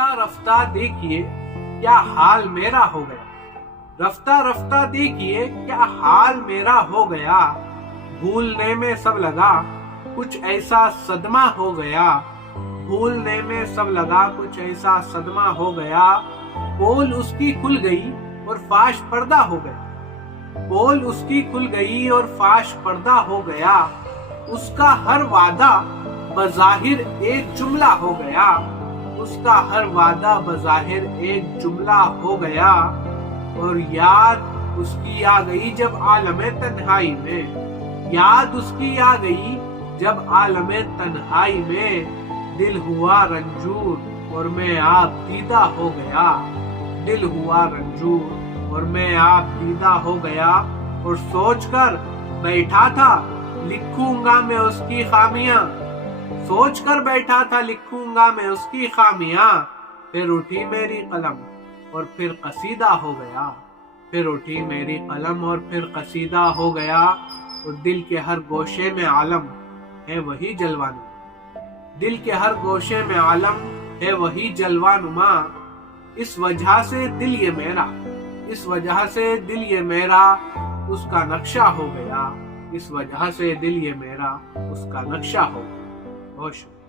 رفتہ رفتہ دیکھیے کیا حال میرا ہو گیا، رفتہ رفتہ دیکھیے کیا حال میرا ہو گیا، بھولنے میں سب لگا کچھ ایسا صدمہ ہو گیا، بھولنے میں سب لگا کچھ ایسا صدمہ ہو گیا، پول اس کی کھل گئی اور فاش پردہ ہو گیا، پول اس کی کھل گئی اور فاش پردہ ہو گیا، اس کا ہر وعدہ بظاہر ایک جملہ ہو گیا، اس کا ہر وعدہ بظاہر ایک جملہ ہو گیا، اور یاد اس کی آ گئی جب عالم تنہائی میں، یاد اس کی آ گئی جب عالم تنہائی میں، دل ہوا رنجور اور میں آپ دیدہ ہو گیا، دل ہوا رنجور اور میں آپ دیدہ ہو گیا، اور سوچ کر بیٹھا تھا لکھوں گا میں اس کی خامیاں، سوچ کر بیٹھا تھا لکھوں گا میں اس کی خامیاں، پھر اٹھی میری قلم اور پھر قصیدہ ہو گیا، پھر اٹھی میری قلم اور پھر قصیدہ ہو گیا، اور دل کے ہر گوشے میں عالم ہے وہی جلوہ نما، دل کے ہر گوشے میں عالم ہے وہی جلوہ نما، اس وجہ سے دل یہ میرا، اس وجہ سے دل یہ میرا اس کا نقشہ ہو گیا، اس وجہ سے دل یہ میرا اس کا نقشہ ہو گیا۔ بہت شکریہ۔